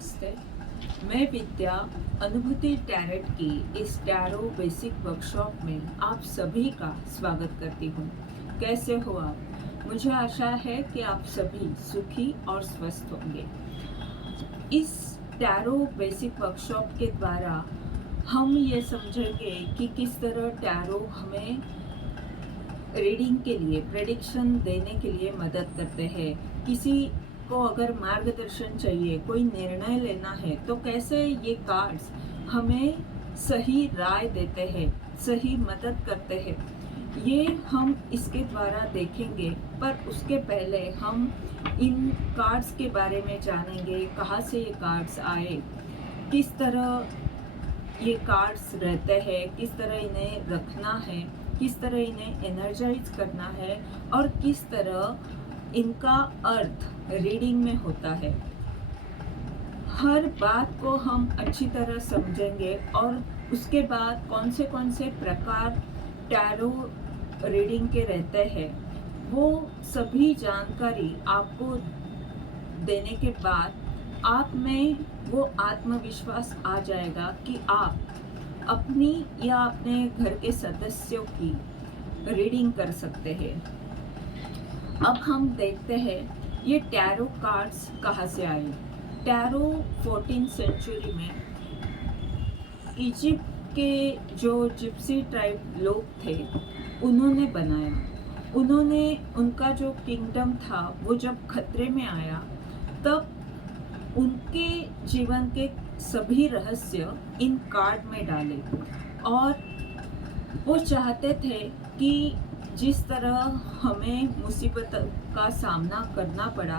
नमस्ते। मैं विद्या अनुभूति टैरेट की इस टैरो बेसिक वर्कशॉप में आप सभी का स्वागत करती हूँ। कैसे हो आप? मुझे आशा है कि आप सभी सुखी और स्वस्थ होंगे। इस टैरो बेसिक वर्कशॉप के द्वारा हम ये समझेंगे कि किस तरह टैरो हमें रीडिंग के लिए, प्रेडिक्शन देने के लिए मदद करते हैं। किसी को अगर मार्गदर्शन चाहिए, कोई निर्णय लेना है, तो कैसे ये कार्ड्स हमें सही राय देते हैं, सही मदद करते हैं, ये हम इसके द्वारा देखेंगे। पर उसके पहले हम इन कार्ड्स के बारे में जानेंगे, कहाँ से ये कार्ड्स आए, किस तरह ये कार्ड्स रहते हैं, किस तरह इन्हें रखना है, किस तरह इन्हें एनर्जाइज करना है और किस तरह इनका अर्थ रीडिंग में होता है। हर बात को हम अच्छी तरह समझेंगे और उसके बाद कौन से प्रकार टैरो रीडिंग के रहते हैं, वो सभी जानकारी आपको देने के बाद आप में वो आत्मविश्वास आ जाएगा कि आप अपनी या अपने घर के सदस्यों की रीडिंग कर सकते हैं। अब हम देखते हैं ये टैरो कार्ड्स कहाँ से आए। टैरो 14th सेंचुरी में इजिप्ट के जो जिप्सी ट्राइब लोग थे उन्होंने बनाया। उन्होंने उनका जो किंगडम था वो जब खतरे में आया तब उनके जीवन के सभी रहस्य इन कार्ड में डाले और वो चाहते थे कि जिस तरह हमें मुसीबत का सामना करना पड़ा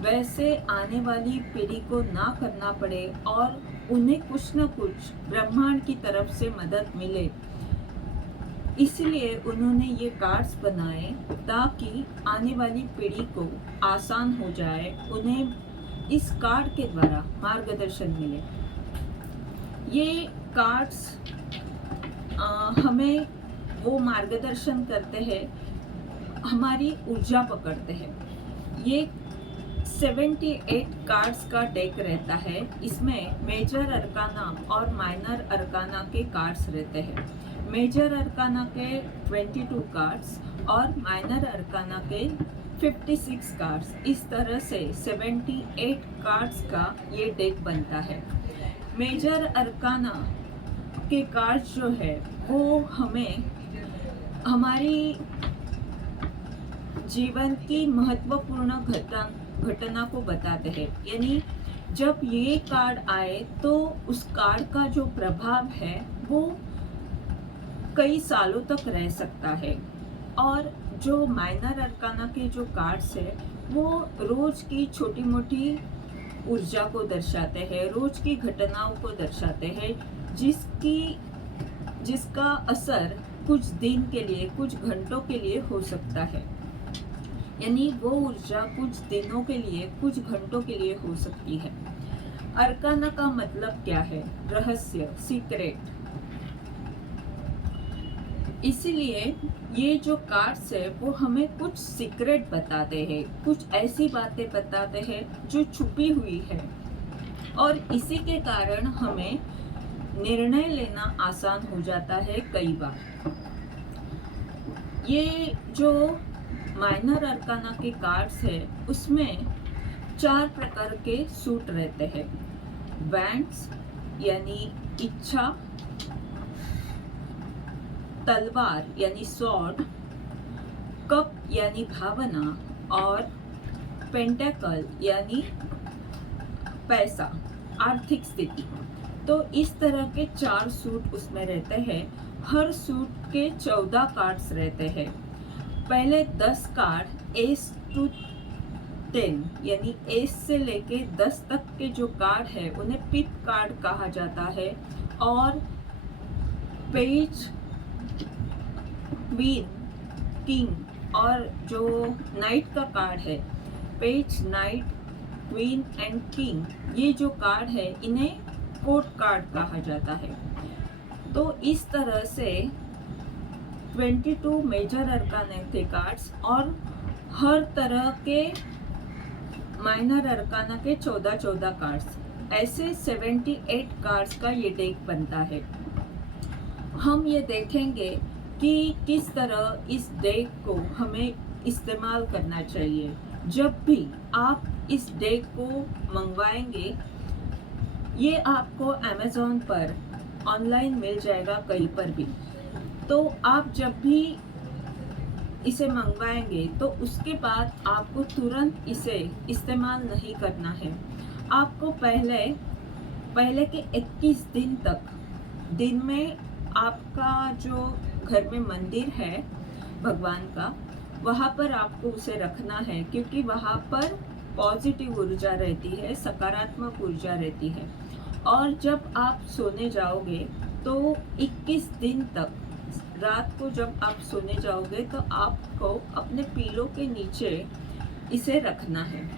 वैसे आने वाली पीढ़ी को ना करना पड़े और उन्हें कुछ न कुछ ब्रह्मांड की तरफ से मदद मिले। इसलिए उन्होंने ये कार्ड्स बनाए ताकि आने वाली पीढ़ी को आसान हो जाए, उन्हें इस कार्ड के द्वारा मार्गदर्शन मिले। ये कार्ड्स हमें वो मार्गदर्शन करते हैं, हमारी ऊर्जा पकड़ते हैं। ये 78 कार्ड्स का डेक रहता है। इसमें मेजर अरकाना और माइनर अरकाना के कार्ड्स रहते हैं। मेजर अरकाना के 22 कार्ड्स और माइनर अरकाना के 56 कार्ड्स। इस तरह से 78 कार्ड्स का ये डेक बनता है। मेजर अरकाना के कार्ड्स जो है वो हमें हमारी जीवन की महत्वपूर्ण घटना को बताते हैं। यानी जब ये कार्ड आए तो उस कार्ड का जो प्रभाव है वो कई सालों तक रह सकता है। और जो माइनर अरकाना के जो कार्ड्स है वो रोज की छोटी मोटी ऊर्जा को दर्शाते हैं, रोज की घटनाओं को दर्शाते हैं, जिसका असर कुछ दिन के लिए, कुछ घंटों के लिए हो सकता है। यानी वो ऊर्जा कुछ दिनों के लिए, कुछ घंटों के लिए हो सकती है। अरकाना का मतलब क्या है? रहस्य, सीक्रेट। इसीलिए ये जो कार्ड्स है वो हमें कुछ सीक्रेट बताते हैं, कुछ ऐसी बातें बताते हैं जो छुपी हुई है और इसी के कारण हमें निर्णय लेना आसान हो जाता है कई बार। ये जो माइनर अरकाना के कार्ड्स है उसमें 4 प्रकार के सूट रहते हैं। वैंड्स यानी इच्छा, तलवार यानी स्वॉर्ड, कप यानी भावना और पेंटेकल यानी पैसा, आर्थिक स्थिति। तो इस तरह के 4 सूट उसमें रहते हैं। हर सूट के 14 कार्ड्स रहते हैं। पहले 10 कार्ड एस टू 10 यानी एस से लेके 10 तक के जो कार्ड है उन्हें पिप कार्ड कहा जाता है। और पेज, क्वीन, किंग और जो नाइट का कार्ड है, page, night, queen and king, ये जो कार्ड है इन्हें कोर्ट कार्ड कहा जाता है। तो इस तरह से 22 मेजर अरकाना के कार्ड्स और हर तरह के माइनर अरकाना के 14 कार्ड्स ऐसे 78 कार्ड्स का ये डेक बनता है। हम ये देखेंगे कि किस तरह इस डेक को हमें इस्तेमाल करना चाहिए। जब भी आप इस डेक को मंगवाएंगे, ये आपको अमेज़ॉन पर ऑनलाइन मिल जाएगा कहीं पर भी। तो आप जब भी इसे मंगवाएंगे तो उसके बाद आपको तुरंत इसे इस्तेमाल नहीं करना है। आपको पहले के 21 दिन तक दिन में आपका जो घर में मंदिर है भगवान का, वहाँ पर आपको उसे रखना है, क्योंकि वहाँ पर पॉजिटिव ऊर्जा रहती है, सकारात्मक ऊर्जा रहती है। और जब आप सोने जाओगे तो 21 दिन तक रात को जब आप सोने जाओगे तो आपको अपने पीलो के नीचे इसे रखना है।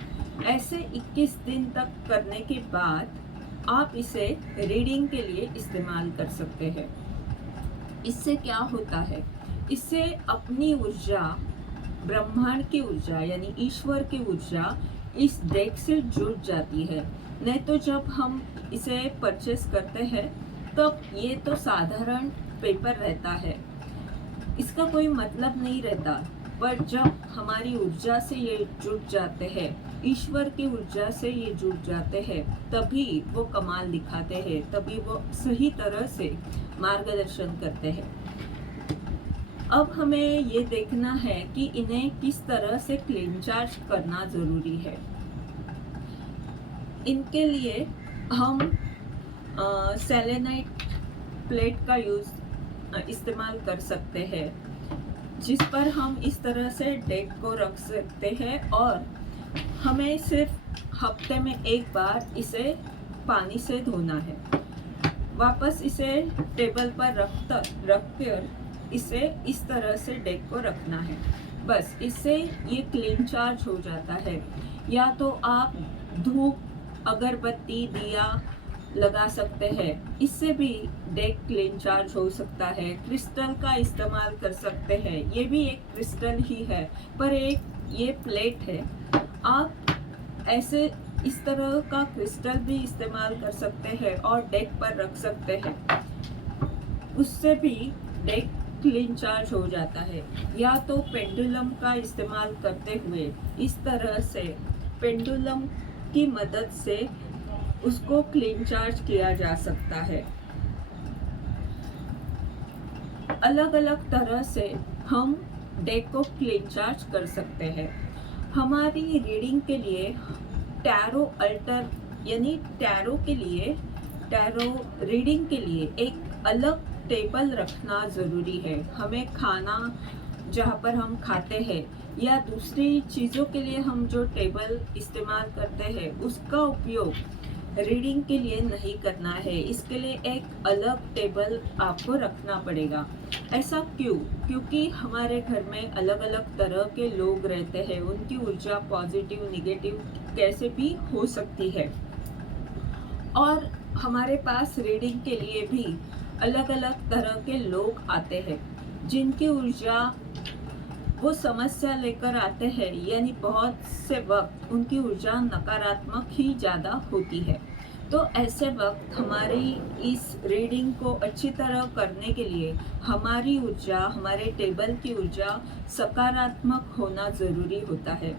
ऐसे 21 दिन तक करने के बाद आप इसे रीडिंग के लिए इस्तेमाल कर सकते हैं। इससे क्या होता है, इससे अपनी ऊर्जा, ब्रह्मांड की ऊर्जा यानी ईश्वर की ऊर्जा इस डेक से जुड़ जाती है। नहीं तो जब हम इसे परचेस करते हैं तब ये तो साधारण पेपर रहता है, इसका कोई मतलब नहीं रहता। पर जब हमारी ऊर्जा से ये जुड़ जाते हैं, ईश्वर की ऊर्जा से ये जुड़ जाते हैं, तभी वो कमाल दिखाते हैं, तभी वो सही तरह से मार्गदर्शन करते हैं। अब हमें ये देखना है कि इन्हें किस तरह से क्लीन चार्ज करना ज़रूरी है। इनके लिए हम सेलेनाइट प्लेट का इस्तेमाल कर सकते हैं, जिस पर हम इस तरह से डेक को रख सकते हैं। और हमें सिर्फ हफ्ते में एक बार इसे पानी से धोना है। वापस इसे टेबल पर रखकर इसे इस तरह से डेक को रखना है। बस इससे ये क्लीन चार्ज हो जाता है। या तो आप धूप, अगरबत्ती, दिया लगा सकते हैं, इससे भी डेक क्लीन चार्ज हो सकता है। क्रिस्टल का इस्तेमाल कर सकते हैं, ये भी एक क्रिस्टल ही है, पर एक ये प्लेट है। आप ऐसे इस तरह का क्रिस्टल भी इस्तेमाल कर सकते हैं और डेक पर रख सकते हैं, उससे भी डेक क्लीन चार्ज हो जाता है। या तो पेंडुलम का इस्तेमाल करते हुए इस तरह से पेंडुलम की मदद से उसको क्लीन चार्ज किया जा सकता है। अलग अलग तरह से हम डेक को क्लीन चार्ज कर सकते हैं। हमारी रीडिंग के लिए टैरो अल्टर यानी टैरो रीडिंग के लिए एक अलग टेबल रखना ज़रूरी है। हमें खाना जहाँ पर हम खाते हैं या दूसरी चीज़ों के लिए हम जो टेबल इस्तेमाल करते हैं, उसका उपयोग रीडिंग के लिए नहीं करना है। इसके लिए एक अलग टेबल आपको रखना पड़ेगा। ऐसा क्यों? क्योंकि हमारे घर में अलग अलग तरह के लोग रहते हैं, उनकी ऊर्जा पॉजिटिव, निगेटिव कैसे भी हो सकती है। और हमारे पास रीडिंग के लिए भी अलग अलग तरह के लोग आते हैं, जिनकी ऊर्जा वो समस्या लेकर आते हैं, यानी बहुत से वक्त उनकी ऊर्जा नकारात्मक ही ज़्यादा होती है। तो ऐसे वक्त हमारी इस रीडिंग को अच्छी तरह करने के लिए हमारी ऊर्जा, हमारे टेबल की ऊर्जा सकारात्मक होना ज़रूरी होता है।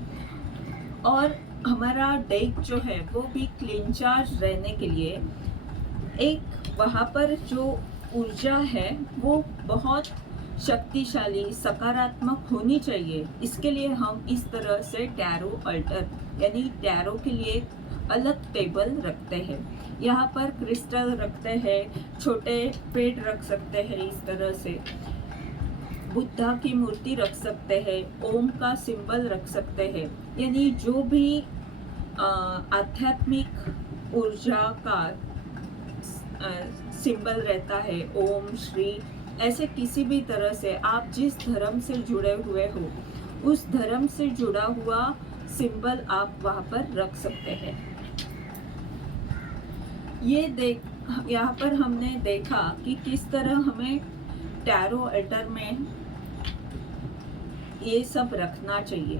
और हमारा डेक जो है वो भी क्लीन चार्ज रहने के लिए एक वहाँ पर जो ऊर्जा है वो बहुत शक्तिशाली, सकारात्मक होनी चाहिए। इसके लिए हम इस तरह से टैरो अल्टर यानी टैरो के लिए अलग टेबल रखते हैं। यहाँ पर क्रिस्टल रखते हैं, छोटे पेड़ रख सकते हैं, इस तरह से बुद्धा की मूर्ति रख सकते हैं, ओम का सिंबल रख सकते हैं। यानी जो भी आध्यात्मिक ऊर्जा का सिंबल रहता है, ओम, श्री, ऐसे किसी भी तरह से आप जिस धर्म से जुड़े हुए हो, उस धर्म से जुड़ा हुआ सिंबल आप वहाँ पर रख सकते हैं। यहाँ पर हमने देखा कि किस तरह हमें टैरो अल्टर में ये सब रखना चाहिए।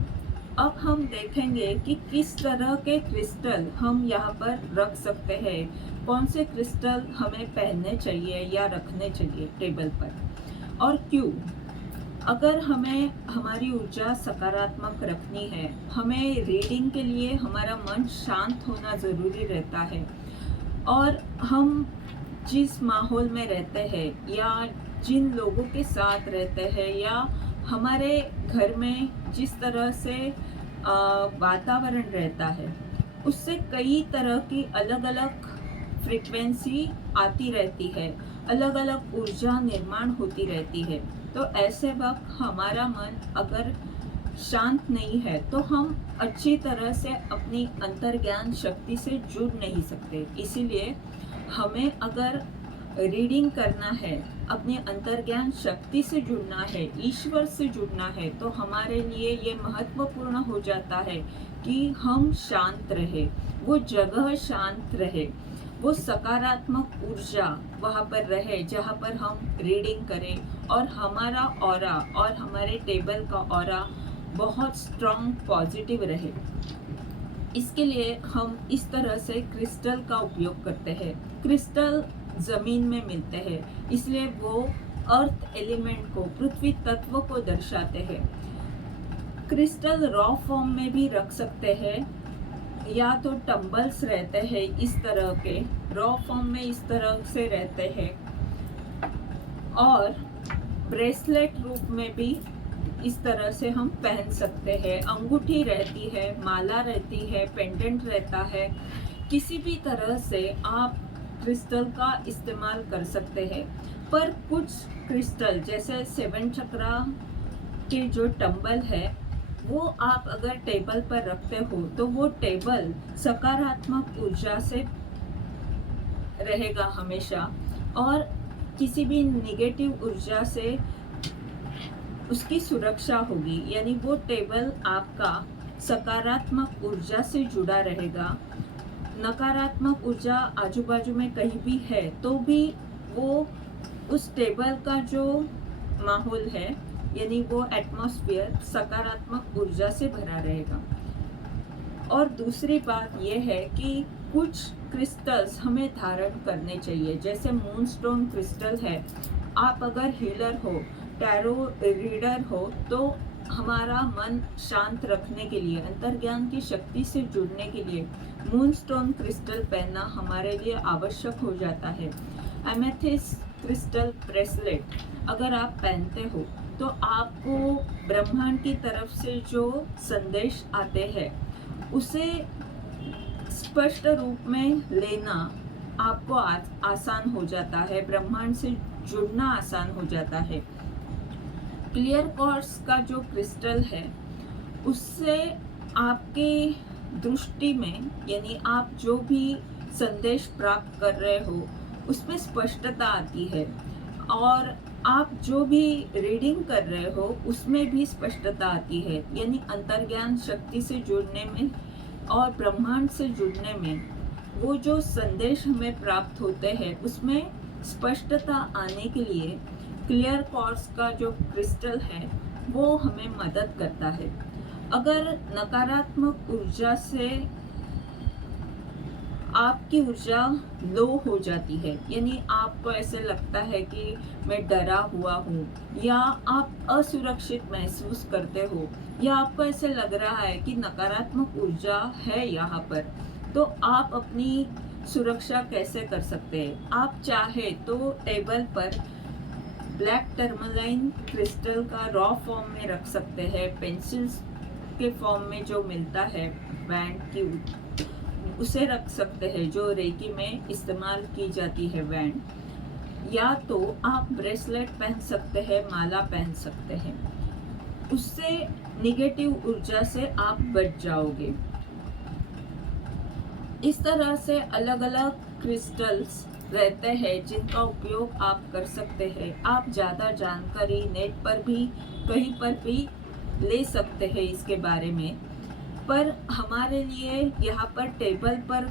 अब हम देखेंगे कि किस तरह के क्रिस्टल हम यहाँ पर रख सकते हैं, कौन से क्रिस्टल हमें पहनने चाहिए या रखने चाहिए टेबल पर और क्यों। अगर हमें हमारी ऊर्जा सकारात्मक रखनी है, हमें रीडिंग के लिए हमारा मन शांत होना ज़रूरी रहता है और हम जिस माहौल में रहते हैं या जिन लोगों के साथ रहते हैं या हमारे घर में जिस तरह से वातावरण रहता है, उससे कई तरह की अलग अलग फ्रीक्वेंसी आती रहती है, अलग अलग ऊर्जा निर्माण होती रहती है। तो ऐसे वक्त हमारा मन अगर शांत नहीं है तो हम अच्छी तरह से अपनी अंतर्ज्ञान शक्ति से जुड़ नहीं सकते। इसीलिए हमें अगर रीडिंग करना है, अपने अंतर्ज्ञान शक्ति से जुड़ना है, ईश्वर से जुड़ना है, तो हमारे लिए ये महत्वपूर्ण हो जाता है कि हम शांत रहे, वो जगह शांत रहे, वो सकारात्मक ऊर्जा वहाँ पर रहे जहाँ पर हम रीडिंग करें और हमारा ऑरा और हमारे टेबल का ऑरा बहुत स्ट्रॉन्ग पॉजिटिव रहे। इसके लिए हम इस तरह से क्रिस्टल का उपयोग करते हैं। क्रिस्टल ज़मीन में मिलते हैं, इसलिए वो अर्थ एलिमेंट को, पृथ्वी तत्व को दर्शाते हैं। क्रिस्टल रॉ फॉर्म में भी रख सकते हैं या तो टम्बल्स रहते हैं इस तरह के, रॉ फॉर्म में इस तरह से रहते हैं और ब्रेसलेट रूप में भी इस तरह से हम पहन सकते हैं। अंगूठी रहती है, माला रहती है, पेंडेंट रहता है, किसी भी तरह से आप क्रिस्टल का इस्तेमाल कर सकते हैं। पर कुछ क्रिस्टल जैसे 7 चक्रा के जो टम्बल है वो आप अगर टेबल पर रखते हो तो वो टेबल सकारात्मक ऊर्जा से रहेगा हमेशा और किसी भी निगेटिव ऊर्जा से उसकी सुरक्षा होगी। यानी वो टेबल आपका सकारात्मक ऊर्जा से जुड़ा रहेगा। नकारात्मक ऊर्जा आजू बाजू में कहीं भी है तो भी वो उस टेबल का जो माहौल है, यानी वो एटमॉस्फेयर सकारात्मक ऊर्जा से भरा रहेगा। और दूसरी बात यह है कि कुछ क्रिस्टल्स हमें धारण करने चाहिए, जैसे मूनस्टोन क्रिस्टल है। आप अगर हीलर हो, टैरो रीडर हो, तो हमारा मन शांत रखने के लिए, अंतर्ज्ञान की शक्ति से जुड़ने के लिए मूनस्टोन क्रिस्टल पहनना हमारे लिए आवश्यक हो जाता है। एमेथिस्ट क्रिस्टल ब्रेसलेट अगर आप पहनते हो तो आपको ब्रह्मांड की तरफ से जो संदेश आते हैं उसे स्पष्ट रूप में लेना आपको आसान हो जाता है, ब्रह्मांड से जुड़ना आसान हो जाता है। क्लियर क्वार्ट्ज का जो क्रिस्टल है उससे आपके दृष्टि में, यानी आप जो भी संदेश प्राप्त कर रहे हो उसमें स्पष्टता आती है और आप जो भी रीडिंग कर रहे हो उसमें भी स्पष्टता आती है। यानी अंतर्ज्ञान शक्ति से जुड़ने में और ब्रह्मांड से जुड़ने में वो जो संदेश हमें प्राप्त होते हैं उसमें स्पष्टता आने के लिए क्लियर क्वार्ट्ज का जो क्रिस्टल है वो हमें मदद करता है। अगर नकारात्मक ऊर्जा से आपकी ऊर्जा लो हो जाती है, यानी आपको ऐसे लगता है कि मैं डरा हुआ हूँ या आप असुरक्षित महसूस करते हो या आपको ऐसे लग रहा है कि नकारात्मक ऊर्जा है यहाँ पर, तो आप अपनी सुरक्षा कैसे कर सकते हैं। आप चाहे तो टेबल पर ब्लैक टर्मलाइन क्रिस्टल का रॉ फॉर्म में रख सकते हैं, पेंसिल्स के फॉर्म में जो मिलता है बैंड की, उसे रख सकते हैं जो रेकी में इस्तेमाल की जाती है बैंड, या तो आप ब्रेसलेट पहन सकते हैं, माला पहन सकते हैं। उससे निगेटिव ऊर्जा से आप बच जाओगे। इस तरह से अलग अलग क्रिस्टल्स रहते हैं जिनका उपयोग आप कर सकते हैं। आप ज़्यादा जानकारी नेट पर भी कहीं पर भी ले सकते हैं इसके बारे में, पर हमारे लिए यहाँ पर टेबल पर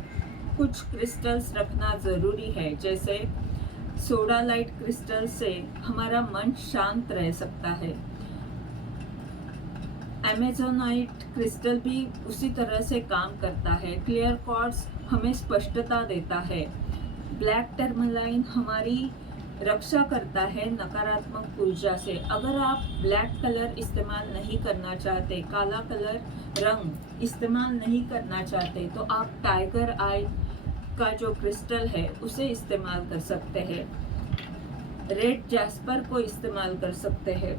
कुछ क्रिस्टल्स रखना ज़रूरी है। जैसे सोडा लाइट क्रिस्टल से हमारा मन शांत रह सकता है। एमेजोनाइट क्रिस्टल भी उसी तरह से काम करता है। क्लियर क्वार्ट्ज हमें स्पष्टता देता है। ब्लैक टर्मलाइन हमारी रक्षा करता है नकारात्मक ऊर्जा से। अगर आप ब्लैक कलर इस्तेमाल नहीं करना चाहते, काला कलर रंग इस्तेमाल नहीं करना चाहते, तो आप टाइगर आई का जो क्रिस्टल है उसे इस्तेमाल कर सकते हैं। रेड जैस्पर को इस्तेमाल कर सकते हैं।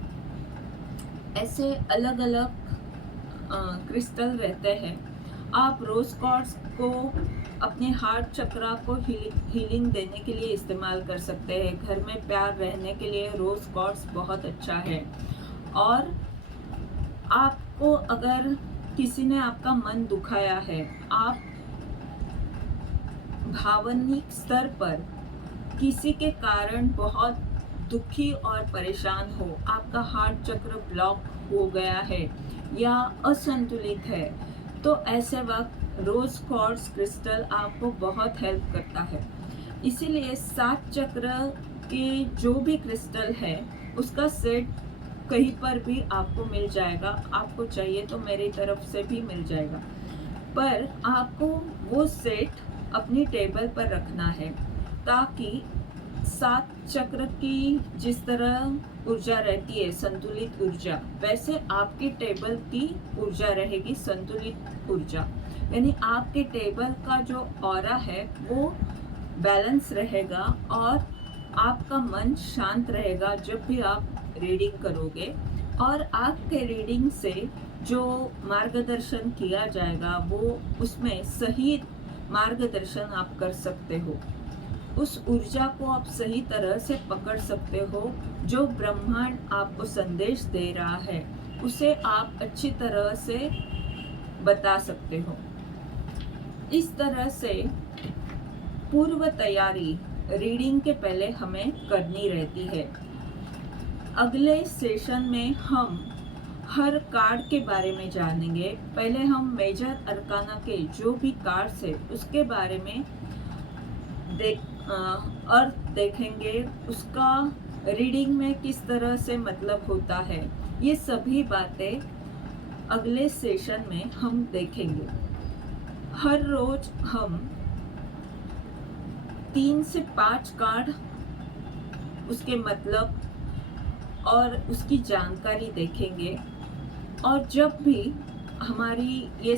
ऐसे अलग अलग क्रिस्टल रहते हैं। आप रोज क्वार्ट्ज को अपने हार्ट चक्रा को हीलिंग देने के लिए इस्तेमाल कर सकते हैं। घर में प्यार रहने के लिए रोज क्वार्ट्ज बहुत अच्छा है। और आपको अगर किसी ने आपका मन दुखाया है, आप भावनिक स्तर पर किसी के कारण बहुत दुखी और परेशान हो, आपका हार्ट चक्र ब्लॉक हो गया है या असंतुलित है, तो ऐसे वक्त रोज क्वार्ट्ज क्रिस्टल आपको बहुत हेल्प करता है। इसीलिए 7 चक्र के जो भी क्रिस्टल है उसका सेट कहीं पर भी आपको मिल जाएगा। आपको चाहिए तो मेरी तरफ से भी मिल जाएगा, पर आपको वो सेट अपनी टेबल पर रखना है ताकि 7 चक्र की जिस तरह ऊर्जा रहती है संतुलित ऊर्जा, वैसे आपकी टेबल की ऊर्जा रहेगी संतुलित ऊर्जा। यानी आपके टेबल का जो ऑरा है वो बैलेंस रहेगा और आपका मन शांत रहेगा जब भी आप रीडिंग करोगे। और आपके रीडिंग से जो मार्गदर्शन किया जाएगा वो उसमें सही मार्गदर्शन आप कर सकते हो। उस ऊर्जा को आप सही तरह से पकड़ सकते हो। जो ब्रह्मांड आपको संदेश दे रहा है उसे आप अच्छी तरह से बता सकते हो। इस तरह से पूर्व तैयारी रीडिंग के पहले हमें करनी रहती है। अगले सेशन में हम हर कार्ड के बारे में जानेंगे। पहले हम मेजर अरकाना के जो भी कार्ड्स है उसके बारे में अर्थ देखेंगे, उसका रीडिंग में किस तरह से मतलब होता है। ये सभी बातें अगले सेशन में हम देखेंगे। हर रोज हम 3 से 5 कार्ड, उसके मतलब और उसकी जानकारी देखेंगे। और जब भी हमारी ये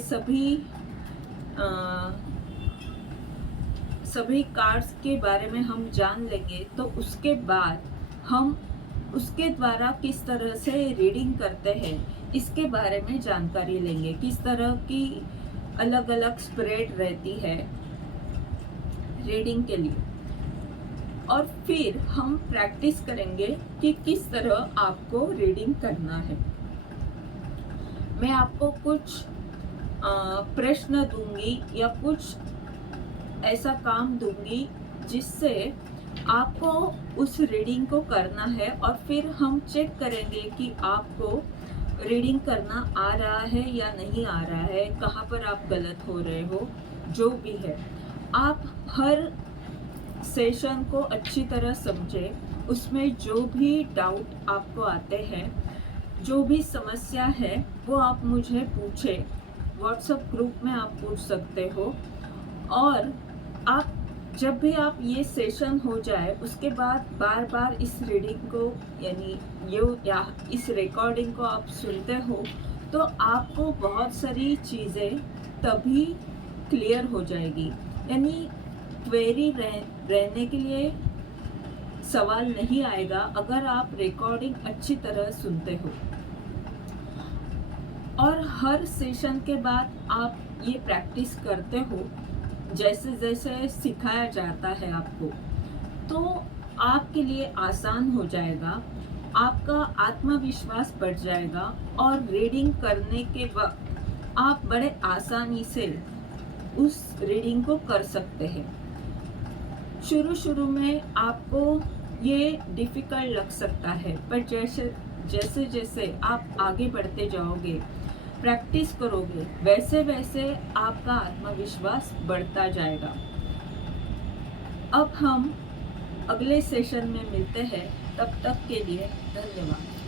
सभी कार्ड्स के बारे में हम जान लेंगे तो उसके बाद हम उसके द्वारा किस तरह से रीडिंग करते हैं इसके बारे में जानकारी लेंगे। किस तरह की अलग अलग स्प्रेड रहती है रीडिंग के लिए, और फिर हम प्रैक्टिस करेंगे कि किस तरह आपको रीडिंग करना है। मैं आपको कुछ प्रश्न दूंगी या कुछ ऐसा काम दूंगी जिससे आपको उस रीडिंग को करना है, और फिर हम चेक करेंगे कि आपको रीडिंग करना आ रहा है या नहीं आ रहा है, कहाँ पर आप गलत हो रहे हो। जो भी है, आप हर सेशन को अच्छी तरह समझें। उसमें जो भी डाउट आपको आते हैं, जो भी समस्या है, वो आप मुझे पूछें। व्हाट्सएप ग्रुप में आप पूछ सकते हो। और आप जब भी आप ये सेशन हो जाए उसके बाद बार बार इस रीडिंग को या इस रिकॉर्डिंग को आप सुनते हो तो आपको बहुत सारी चीज़ें तभी क्लियर हो जाएगी। यानी क्वेरी रहने के लिए सवाल नहीं आएगा अगर आप रिकॉर्डिंग अच्छी तरह सुनते हो। और हर सेशन के बाद आप ये प्रैक्टिस करते हो जैसे जैसे सिखाया जाता है आपको, तो आपके लिए आसान हो जाएगा, आपका आत्मविश्वास बढ़ जाएगा और रीडिंग करने के वक्त आप बड़े आसानी से उस रीडिंग को कर सकते हैं। शुरू में आपको ये डिफ़िकल्ट लग सकता है, पर जैसे जैसे आप आगे बढ़ते जाओगे, प्रैक्टिस करोगे, वैसे वैसे आपका आत्मविश्वास बढ़ता जाएगा। अब हम अगले सेशन में मिलते हैं, तब तक के लिए धन्यवाद।